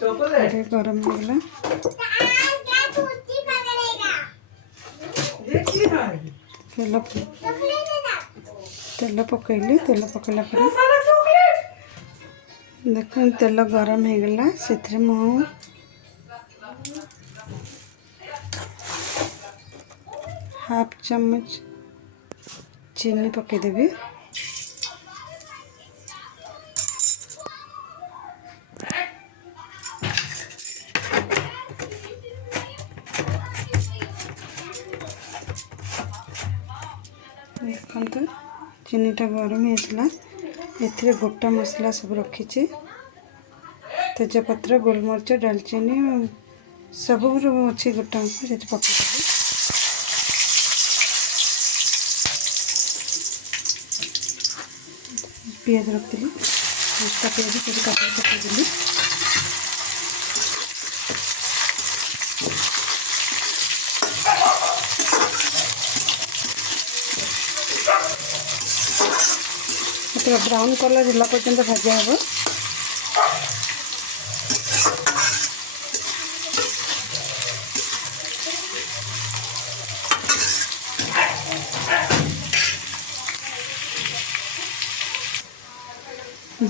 कढ़ाई गरम हो गला तेल पकईली तेल पकईला देख तेल गरम हो गला से मु हाफ चम्मच चीनी पकईदेवी देखते चीनीटा गरम होता ए गोटा मसला सब रखी तेजपत्र गोलमरीच डालचीनी सब अच्छी गोटा मसला से पकड़ पियाज रखी 5टा पियाज काटिक पकईदेली ब्राउन कलर होला पर्यंत भाजा हम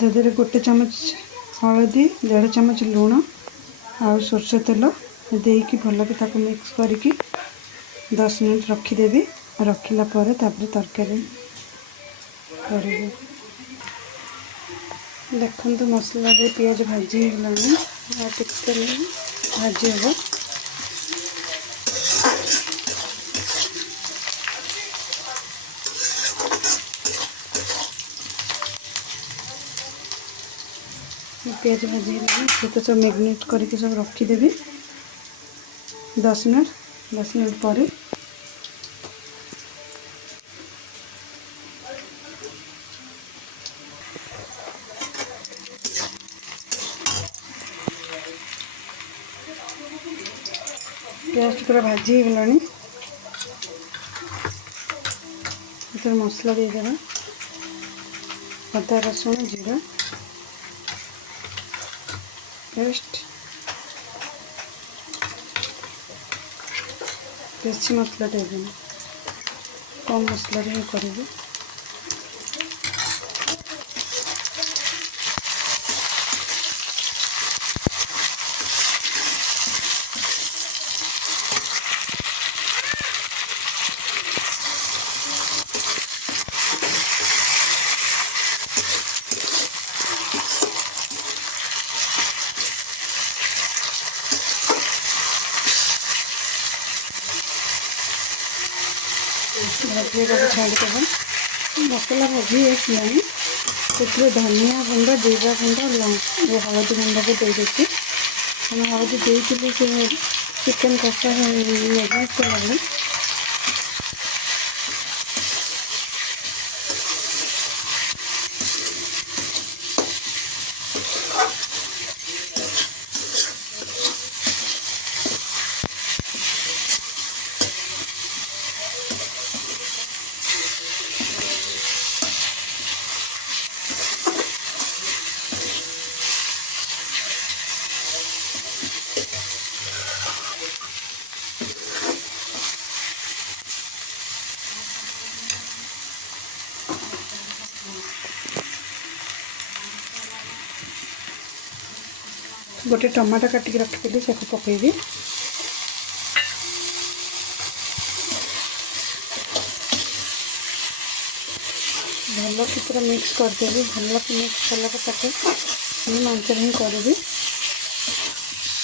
जदि गोटे चम्मच हलदी 1.5 चम्मच लुण आ सरष तेल देकी भल के ताको मिक्स करके 10 मिनट रखीदेवी रखिला पर तरकारी कर देखते मसला पियाज भाजी गलानी टिके भाजी हम पियाज भाजी तो सब मैग्नेट करके सब रखीदेवी 10 मिनट पर पियाज पूरा भाजी गलानी मसला देदेवा अदा रसुण जीरा पेस्ट बेसी मसला देदें कम मसला ही करें भाजी छाड़ीदेव मसला भाजी आसानी से धनिया गुंड जीरा गुंड हलदी गुंड को दे देती हलदी देती से चिकन कषा मैग्नेट लगे गोटे टमाटो काटिक रखी से पकईबी भल कि पूरा मिक्स करदेवी भल कि मिक्स कला मंच ही करी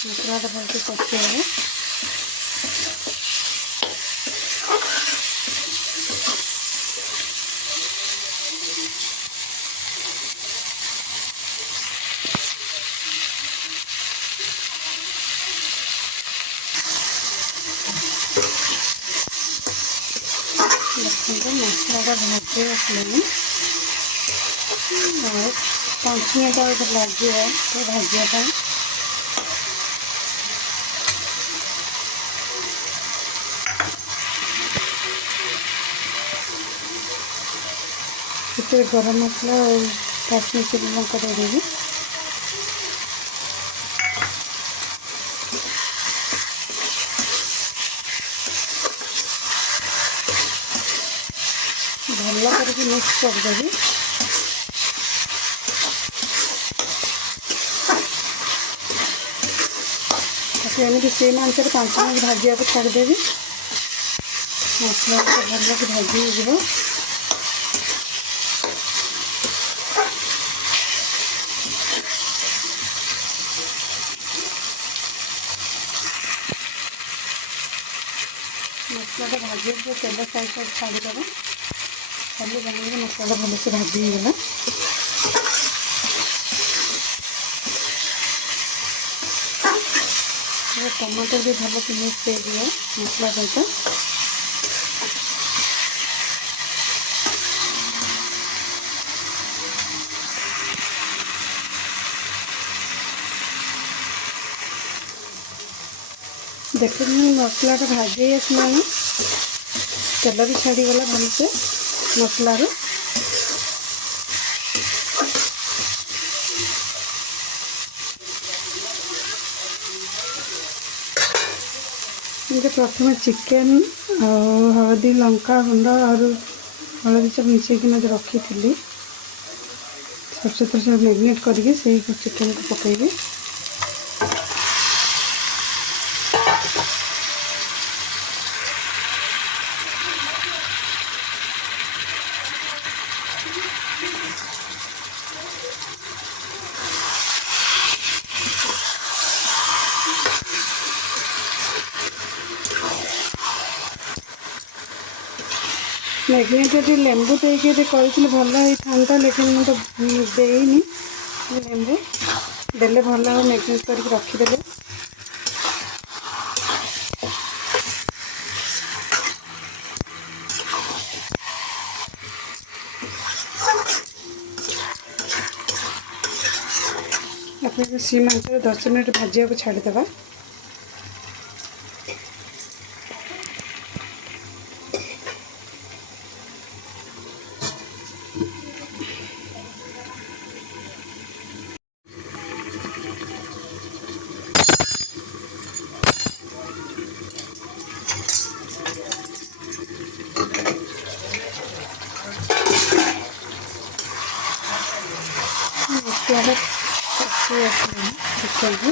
मसलाटा भल से कषि हे मसलाटा भाजी आसलानी 5 मिनट लगे भाजापी गरम मसला और काश्मीरी चिली लंका देदेवी करके मिक्स करदेवी। एमती सेम आंच 5 मिनट भाजा को छाड़देवी। मसला भल कि भाजी हो मसला भाजी तेल साइड छाड़देव। खाली जान मसला भल से भाजी होगा। टमाटर भी भल से मिक्स हो मसला सहित। देखते मसला भाजी आसला तेल भी छाड़ीगला भल से मसलार। प्रथम चिकेन हलदी लंका गुंड और हलदी सब मिसेकिना जो रखी थी सरसों सब मैरिनेट करके चिकेन को पकईबी। मैग्नेटेड लेंबू देके कही भल होता लेकिन मुझे देनी लेंबू देले भल हम मैग्नेट करके रखीदे। अपने सीम आंच 10 मिनट भाजा को छाड़देवा। मसला कषी चिकेन को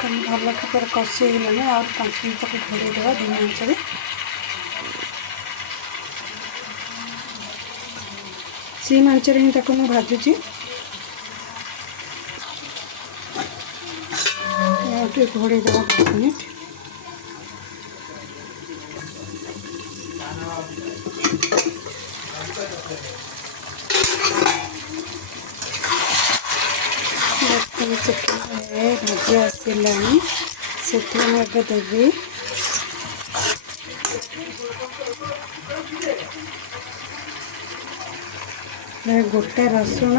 भल भाव कषी गलानी और 5 मिनट तक घोड़े देवा धीमी आंच। सीम आंच ही भाजुची घोड़े देवा 5 मिनट। चिकेन भाजी आसला से देवी गोटा रसुण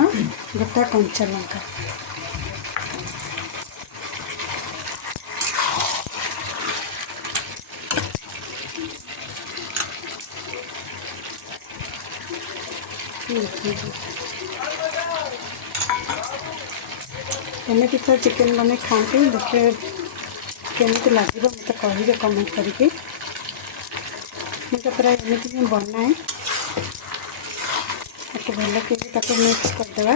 गोटा कंचा लंका एमती तो चिकेन बने खाते देखिए केमती लगे मत कहे कमेंट करके। मुझे प्राय एमती ही बनाए भल के मिक्स करदे।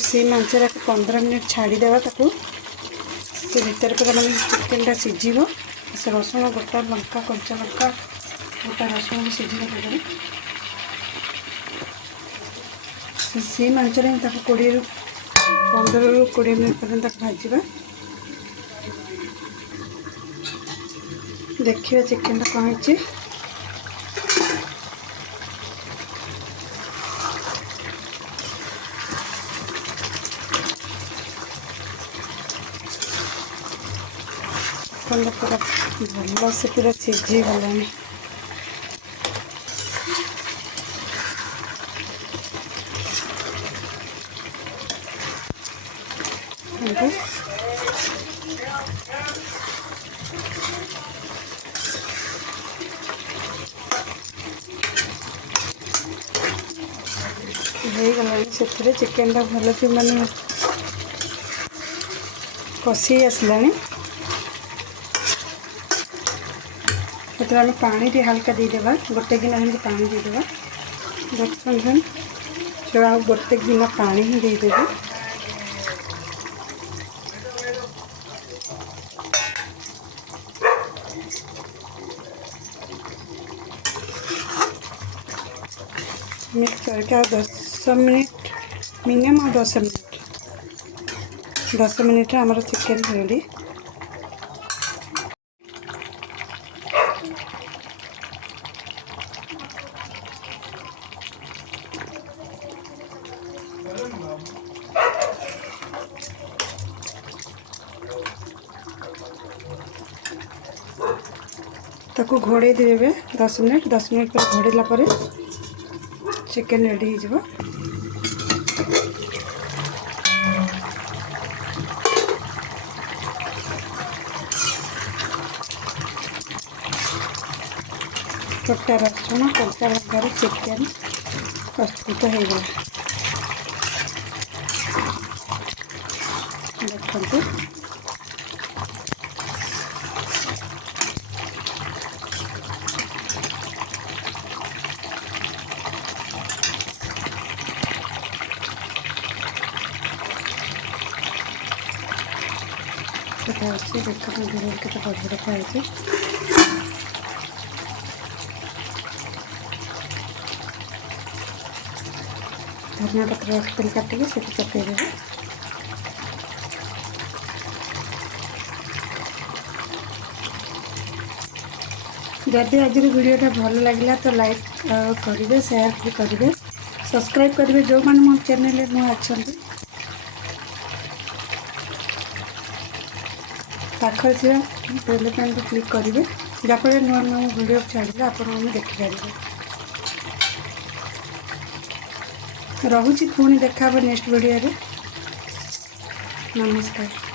सेम आंच 15 मिनट छाड़देवा से भीतर पूरा मैंने चिकेन सीझ से रसुण गोटा लंका कंचा लंका गोटा रसुण भी सीझे सेम आंच 15 ରୁ 20 मिनट पर्यंत भाजवा। देखिए चिकेन कौन है पूरा भल से पूरा सीझी गलानी। से चिकेन भल से माने कषि आसलानी से आम पानी टी हल्का देदेबा गोटे गिना पानी देदेबा 10-15 जो आ गोटे गिना पानी ही देदेबा मिक्स करके 10 मिनट मिनिमम 10 मिनट हमारा चिकेन रेडी। ताको घोड़े देवे 10 मिनट पर घोड़ेला पर चिकेन रेडी हो कटा रसुण कच्चा लंकार चिकेन प्रस्तुत हो गला। देखते देखते धीरे के बढ़िया देखा धनिया पत्र रखते काटिके से पकईदेवे। जदि आज वीडियोटा भल लगे तो लाइक करेंगे शेयर भी करेंगे सब्सक्राइब करेंगे जो मैंने मो चैनल नुआ अच्छा पाखर थी बेल आइकन को क्लिक करेंगे जहाँफल नुआ नुआ वीडियो छाड़े आपने देखिपारे। रहुची पुणी देखा नेक्स्ट वीडियो रे। नमस्कार।